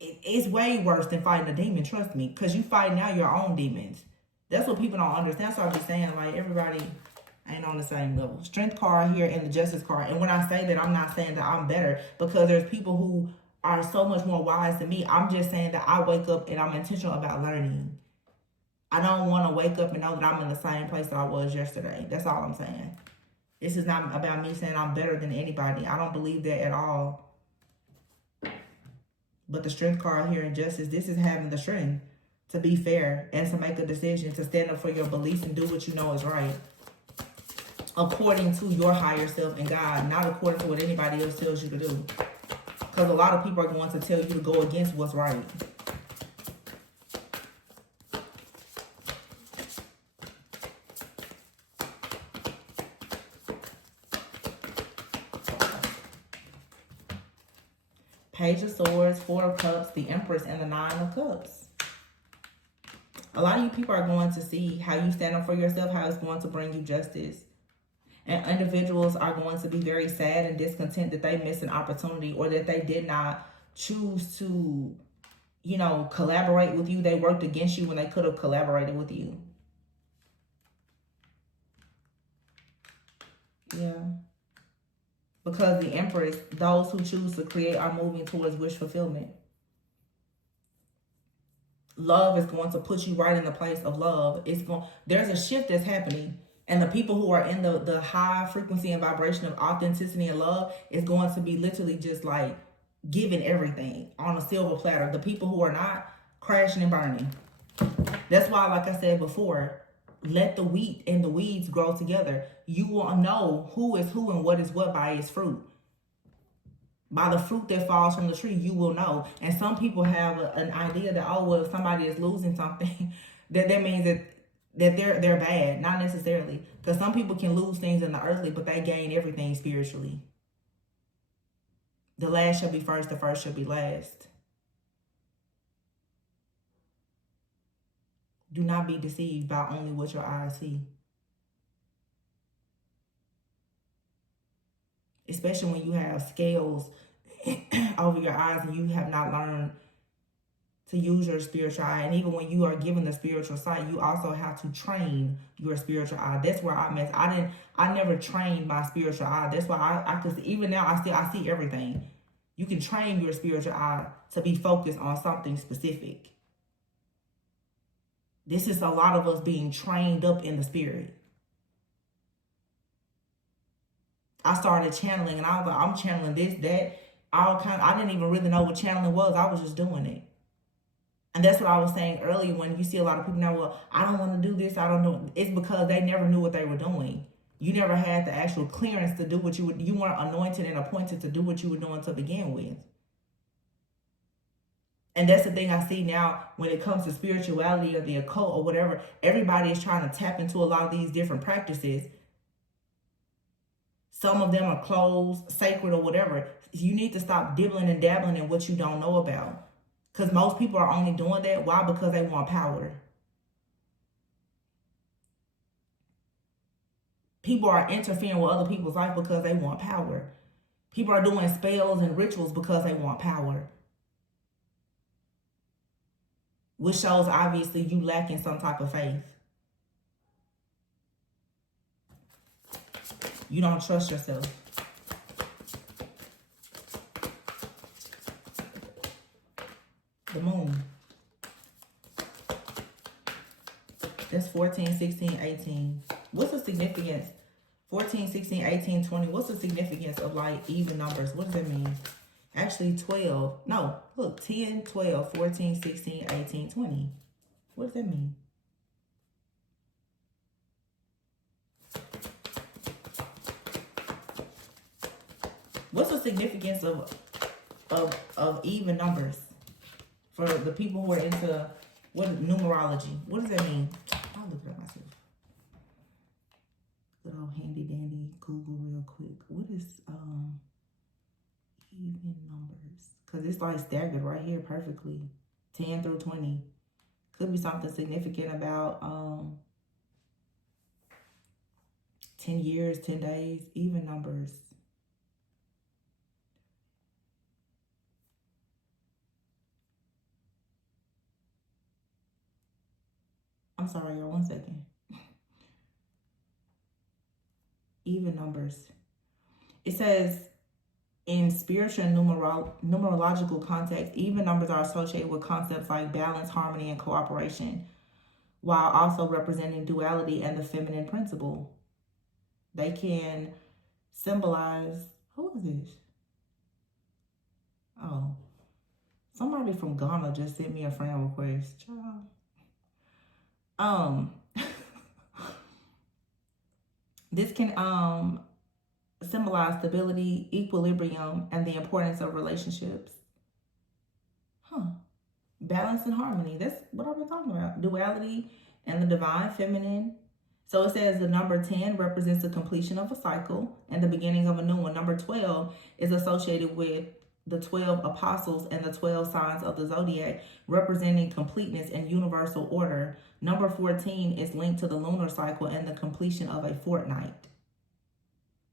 it's way worse than fighting a demon, trust me. Because you fighting out your own demons. That's what people don't understand. So I be saying, like, everybody, Ain't on the same level. Strength card here and the justice card. And when I say that, I'm not saying that I'm better, because there's people who are so much more wise than me. I'm just saying that I wake up and I'm intentional about learning. I don't want to wake up and know that I'm in the same place that I was yesterday. That's all I'm saying. This is not about me saying I'm better than anybody. I don't believe that at all. But the strength card here in justice, this is having the strength to be fair and to make a decision, to stand up for your beliefs and do what you know is right, according to your higher self and God, not according to what anybody else tells you to do. Because a lot of people are going to tell you to go against what's right. Page of Swords, Four of Cups, the Empress, and the Nine of Cups. A lot of you people are going to see how you stand up for yourself, how it's going to bring you justice. And individuals are going to be very sad and discontent that they missed an opportunity, or that they did not choose to, you know, collaborate with you. They worked against you when they could have collaborated with you. Yeah. Because the Empress, those who choose to create are moving towards wish fulfillment. Love is going to put you right in the place of love. There's a shift that's happening. And the people who are in the high frequency and vibration of authenticity and love is going to be literally just like giving everything on a silver platter. The people who are not, crashing and burning. That's why, like I said before, let the wheat and the weeds grow together. You will know who is who and what is what by its fruit. By the fruit that falls from the tree, you will know. And some people have an idea that, oh, well, if somebody is losing something, that means that they're bad. Not necessarily. Because some people can lose things in the earthly, but they gain everything spiritually. The last shall be first, the first shall be last. Do not be deceived by only what your eyes see. Especially when you have scales over your eyes and you have not learned to use your spiritual eye. And even when you are given the spiritual sight, you also have to train your spiritual eye. That's where I mess. I never trained my spiritual eye. That's why I could, even now I see everything. You can train your spiritual eye to be focused on something specific. This is a lot of us being trained up in the spirit. I started channeling and I was like, I'm channeling this, that, all kind. I didn't even really know what channeling was. I was just doing it. And that's what I was saying earlier, when you see a lot of people now, well, I don't want to do this, I don't know. It's because they never knew what they were doing. You never had the actual clearance to do what you weren't anointed and appointed to do what you were doing to begin with. And that's the thing I see now when it comes to spirituality or the occult or whatever. Everybody is trying to tap into a lot of these different practices. Some of them are closed, sacred, or whatever. You need to stop dibbling and dabbling in what you don't know about. Because most people are only doing that. Why? Because they want power. People are interfering with other people's life because they want power. People are doing spells and rituals because they want power. Which shows, obviously, you lacking some type of faith. You don't trust yourself. The moon. That's 14, 16, 18. What's the significance? 14, 16, 18, 20. What's the significance of like even numbers? What does that mean? Actually, 12. No, look. 10, 12, 14, 16, 18, 20. What does that mean? What's the significance of even numbers for the people who are into numerology? What does that mean? I'll look it up myself. Good old handy dandy Google real quick. What is even numbers? Because it's like staggered right here perfectly. 10 through 20. Could be something significant about 10 years, 10 days, even numbers. I'm sorry, y'all, 1 second. even numbers. It says, in spiritual and numerological context, even numbers are associated with concepts like balance, harmony, and cooperation, while also representing duality and the feminine principle. They can symbolize, who is this? Oh, somebody from Ghana just sent me a friend request. Child. This can symbolize stability, equilibrium, and the importance of relationships. Balance and harmony. That's what I've been talking about. Duality and the divine feminine. So it says the number 10 represents the completion of a cycle and the beginning of a new one. Number 12 is associated with the 12 apostles and the 12 signs of the zodiac, representing completeness and universal order. Number 14 is linked to the lunar cycle and the completion of a fortnight.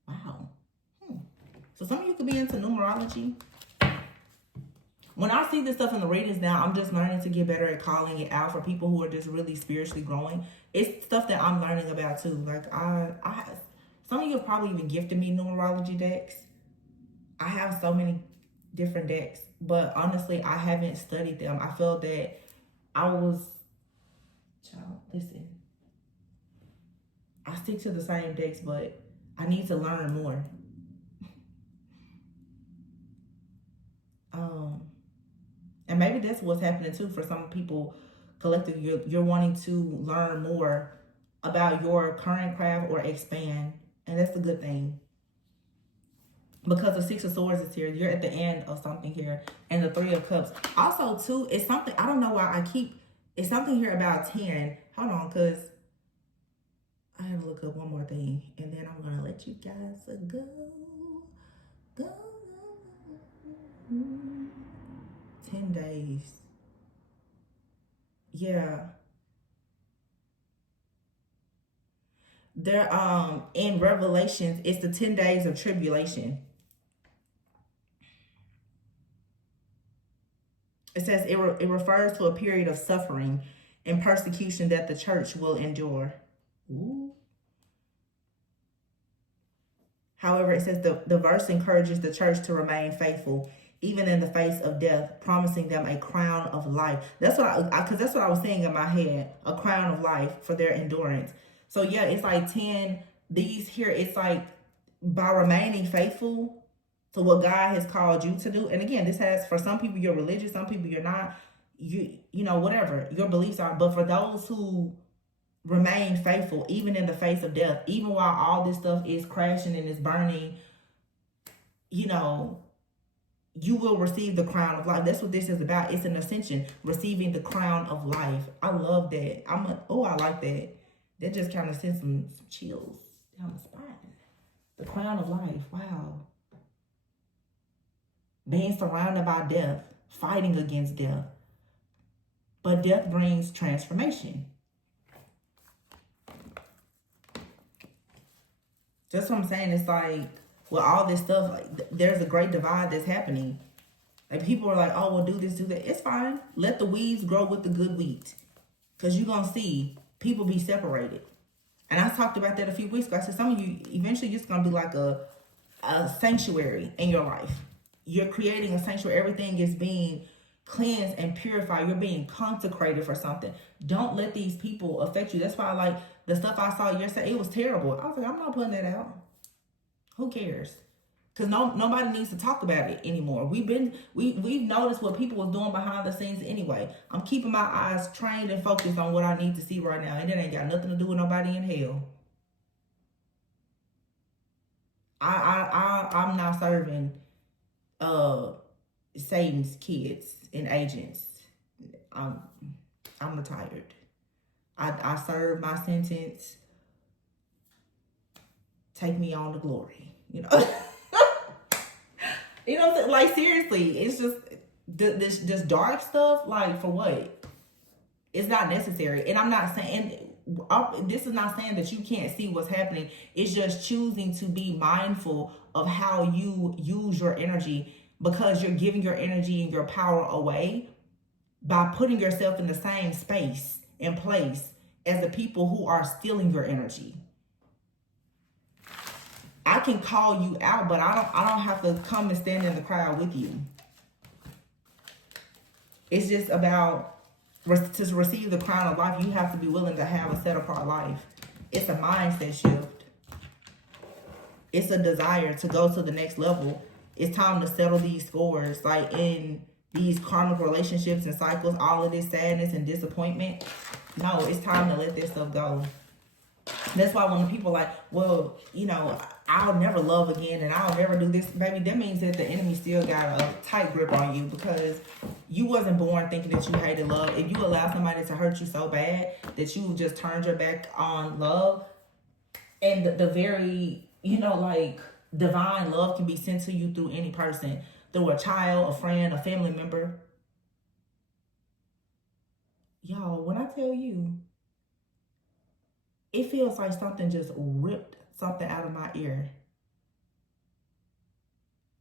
Wow. So some of you could be into numerology. When I see this stuff in the readings now, I'm just learning to get better at calling it out for people who are just really spiritually growing. It's stuff that I'm learning about too. Like some of you have probably even gifted me numerology decks. I have so many different decks, but honestly, I haven't studied them. I felt that listen, I stick to the same decks, but I need to learn more. And maybe that's what's happening too for some people collectively. You're wanting to learn more about your current craft or expand, and that's a good thing. Because the Six of Swords is here, you're at the end of something here, and the Three of Cups. Also, too, it's something, I don't know why it's something here about 10. Hold on, because I have to look up one more thing, and then I'm going to let you guys go. 10 days. Yeah. They're, in Revelations, it's the 10 days of tribulation. It says it refers to a period of suffering and persecution that the church will endure. Ooh. However, it says the verse encourages the church to remain faithful, even in the face of death, promising them a crown of life. That's what because that's what I was saying in my head, a crown of life for their endurance. So yeah, it's like 10, these here, it's like by remaining faithful to what God has called you to do. And again, this has, for some people, you're religious, some people you're not, you know, whatever your beliefs are. But for those who remain faithful, even in the face of death, even while all this stuff is crashing and is burning, you know, you will receive the crown of life. That's what this is about. It's an ascension, receiving the crown of life. I love that. I like that. That just kind of sends some chills down the spine. The crown of life. Wow. Being surrounded by death, fighting against death. But death brings transformation. That's what I'm saying. It's like, with all this stuff, like, there's a great divide that's happening. Like, people are like, oh, well, do this, do that. It's fine. Let the weeds grow with the good wheat. Because you're going to see people be separated. And I talked about that a few weeks ago. I said, some of you, eventually, it's going to be like a sanctuary in your life. You're creating a sanctuary. Everything is being cleansed and purified. You're being consecrated for something. Don't let these people affect you. That's why, like, the stuff I saw yesterday, it was terrible. I was like, I'm not putting that out. Who cares? Because nobody needs to talk about it anymore. We've noticed what people was doing behind the scenes anyway. I'm keeping my eyes trained and focused on what I need to see right now. And it ain't got nothing to do with nobody in hell. I'm not serving Satan's kids and agents. I'm retired. I served my sentence. Take me on to glory, you know. You know, like, seriously, it's just this dark stuff. Like, for what? It's not necessary. And I'm not saying, this is not saying that you can't see what's happening. It's just choosing to be mindful of how you use your energy, because you're giving your energy and your power away by putting yourself in the same space and place as the people who are stealing your energy. I can call you out, but I don't have to come and stand in the crowd with you. It's just about, to receive the crown of life, you have to be willing to have a set apart life. It's a mindset shift. It's a desire to go to the next level. It's time to settle these scores. Like in these karmic relationships and cycles, all of this sadness and disappointment. No, it's time to let this stuff go. That's why when people like, well, you know, I'll never love again and I'll never do this, baby, that means that the enemy still got a tight grip on you, because you wasn't born thinking that you hated love. If you allow somebody to hurt you so bad that you just turned your back on love, and the very, you know, like, divine love can be sent to you through any person, through a child, a friend, a family member. Y'all, when I tell you, it feels like something just ripped something out of my ear.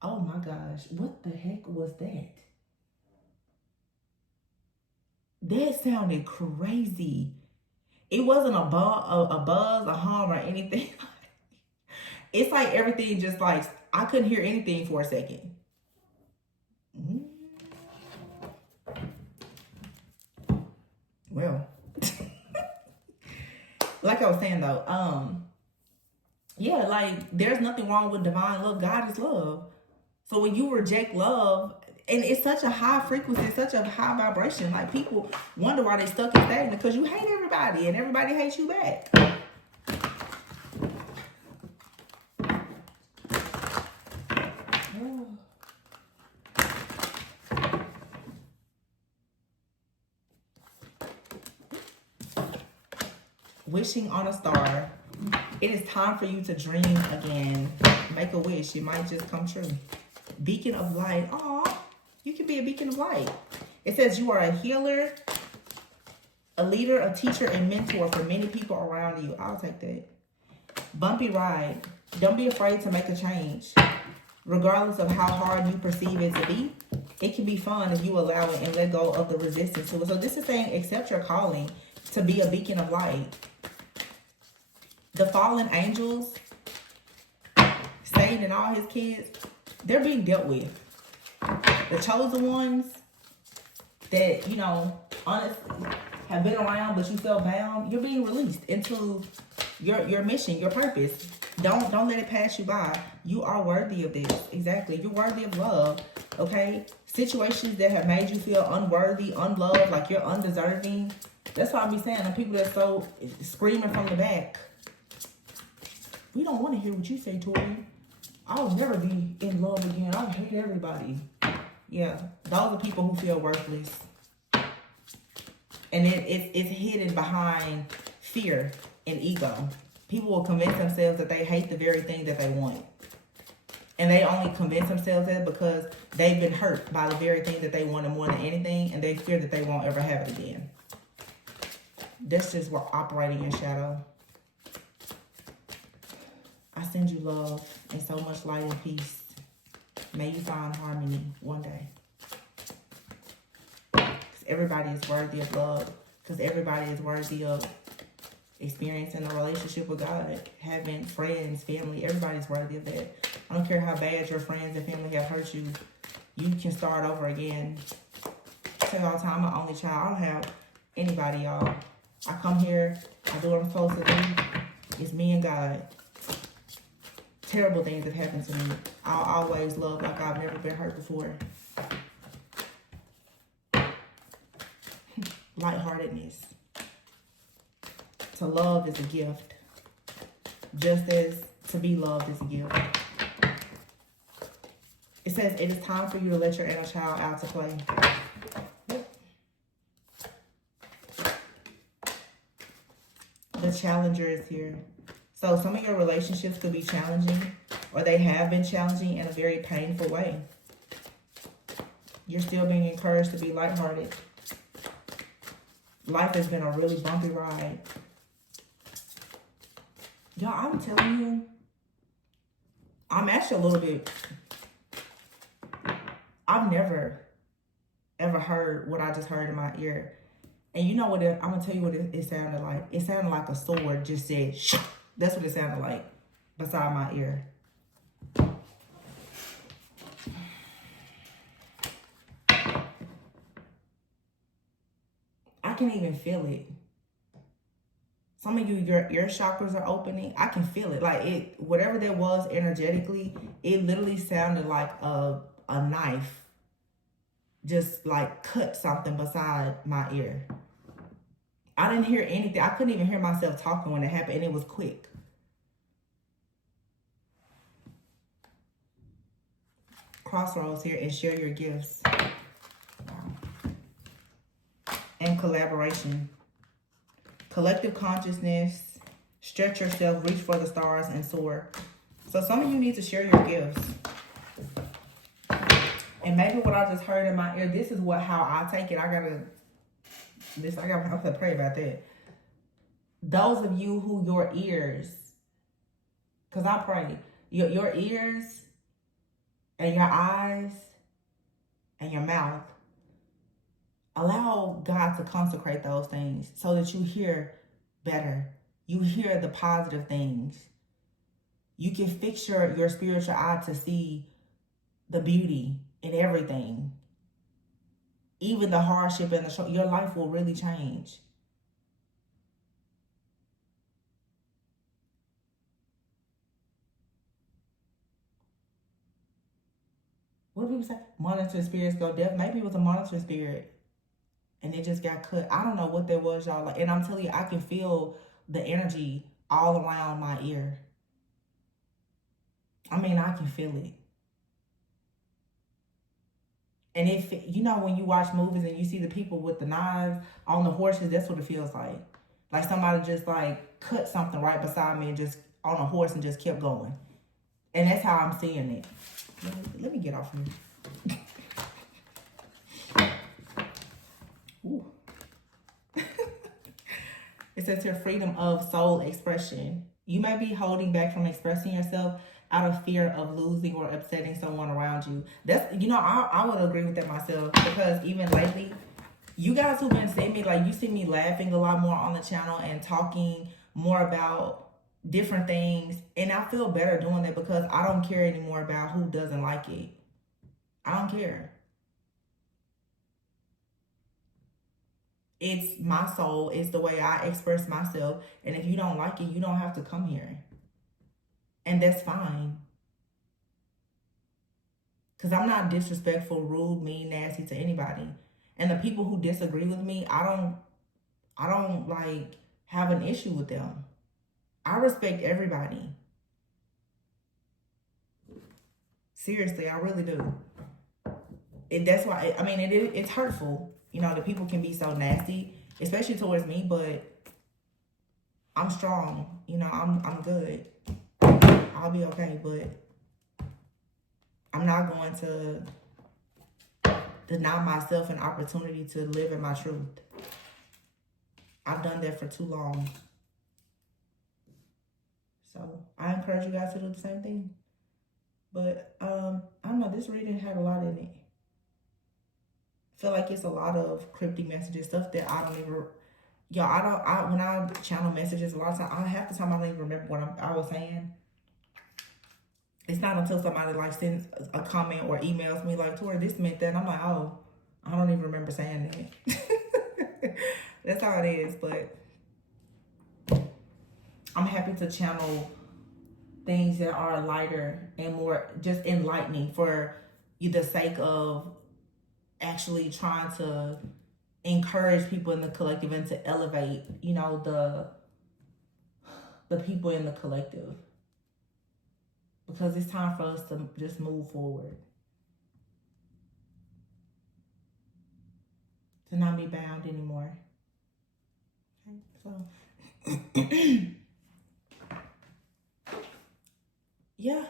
Oh my gosh, what the heck was that? That sounded crazy. It wasn't a buzz, a hum, or anything. It's like everything just like, I couldn't hear anything for a second. Well, like I was saying though, yeah, like there's nothing wrong with divine love. God is love. So when you reject love, and it's such a high frequency, such a high vibration, like people wonder why they stuck in stagnant, because you hate everybody and everybody hates you back. Wishing on a star. It is time for you to dream again. Make a wish. It might just come true. Beacon of light. Aw, you can be a beacon of light. It says you are a healer, a leader, a teacher, and mentor for many people around you. I'll take that. Bumpy ride. Don't be afraid to make a change. Regardless of how hard you perceive it to be, it can be fun if you allow it and let go of the resistance to it. So this is saying accept your calling to be a beacon of light. The fallen angels, Satan and all his kids, they're being dealt with. The chosen ones that, you know, honestly have been around but you felt bound, you're being released into your mission, your purpose. Don't let it pass you by. You are worthy of this. Exactly. You're worthy of love. Okay? Situations that have made you feel unworthy, unloved, like you're undeserving. That's why I be saying the people that's so screaming from the back, we don't want to hear what you say, Tori. I'll never be in love again. I hate everybody. Yeah, those are people who feel worthless. And it's hidden behind fear and ego. People will convince themselves that they hate the very thing that they want. And they only convince themselves that because they've been hurt by the very thing that they wanted more than anything, and they fear that they won't ever have it again. That's just we're operating in shadow. I send you love and so much light and peace. May you find harmony one day. Because everybody is worthy of love. Because everybody is worthy of experiencing a relationship with God. Having friends, family, everybody's worthy of that. I don't care how bad your friends and family have hurt you. You can start over again. I tell you all the time, I'm an only child. I don't have anybody, y'all. I come here, I do what I'm supposed to do. It's me and God. Terrible things have happened to me. I'll always love like I've never been hurt before. Lightheartedness. To love is a gift. Just as to be loved is a gift. It says it is time for you to let your inner child out to play. Yep. The challenger is here. So some of your relationships could be challenging, or they have been challenging in a very painful way. You're still being encouraged to be lighthearted. Life has been a really bumpy ride. Y'all, I'm telling you, I'm actually a little bit, I've never, ever heard what I just heard in my ear. And you know what, I'm going to tell you what it sounded like. It sounded like a sword just said, shh. That's what it sounded like. beside my ear. I can even feel it. Some of you, your ear chakras are opening. I can feel it. Like it, whatever there was energetically, it literally sounded like a knife just like cut something beside my ear. I didn't hear anything. I couldn't even hear myself talking when it happened, and it was quick. Crossroads here, and share your gifts. Wow. And collaboration. Collective consciousness. Stretch yourself, reach for the stars, and soar. So some of you need to share your gifts. And maybe what I just heard in my ear, this is how I take it. I have to pray about that. Those of you who your ears, because I pray, your ears and your eyes and your mouth, allow God to consecrate those things so that you hear better. You hear the positive things. You can fix your spiritual eye to see the beauty in everything. Even the hardship and your life will really change. What do people say? Monitoring spirits go deaf. Maybe it was a monitoring spirit and it just got cut. I don't know what that was, y'all. And I'm telling you, I can feel the energy all around my ear. I mean, I can feel it. And if, you know, when you watch movies and you see the people with the knives on the horses, that's what it feels like. Like somebody just like cut something right beside me and just on a horse and just kept going. And that's how I'm seeing it. Let me get off here. Ooh. It says here, freedom of soul expression. You may be holding back from expressing yourself out of fear of losing or upsetting someone around you. That's, you know, I would agree with that myself, because even lately, you guys who've been seeing me, like you see me laughing a lot more on the channel and talking more about different things, and I feel better doing that because I don't care anymore about who doesn't like it. I don't care. It's my soul. It's the way I express myself. And if you don't like it, you don't have to come here. And that's fine. Because I'm not disrespectful, rude, mean, nasty to anybody. And the people who disagree with me, I don't like have an issue with them. I respect everybody. Seriously, I really do. And that's why, I mean, it's hurtful. You know, the people can be so nasty, especially towards me, but I'm strong. You know, I'm good. I'll be okay, but I'm not going to deny myself an opportunity to live in my truth. I've done that for too long. So I encourage you guys to do the same thing. But I don't know, this reading had a lot in it. I feel like it's a lot of cryptic messages, stuff that I don't even, when I channel messages, a lot of times, half the time I don't even remember what I was saying. It's not until somebody like sends a comment or emails me like, Tori, this meant that. And I'm like, oh, I don't even remember saying that. That's how it is. But I'm happy to channel things that are lighter and more just enlightening for the sake of actually trying to encourage people in the collective and to elevate, you know, the people in the collective. Because it's time for us to just move forward. To not be bound anymore. Okay, so yeah.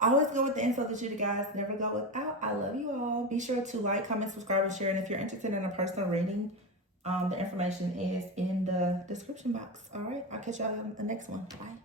I always go with the info that you guys never go without. I love you all. Be sure to like, comment, subscribe, and share. And if you're interested in a personal reading, the information is in the description box. All right. I'll catch y'all in the next one. Bye.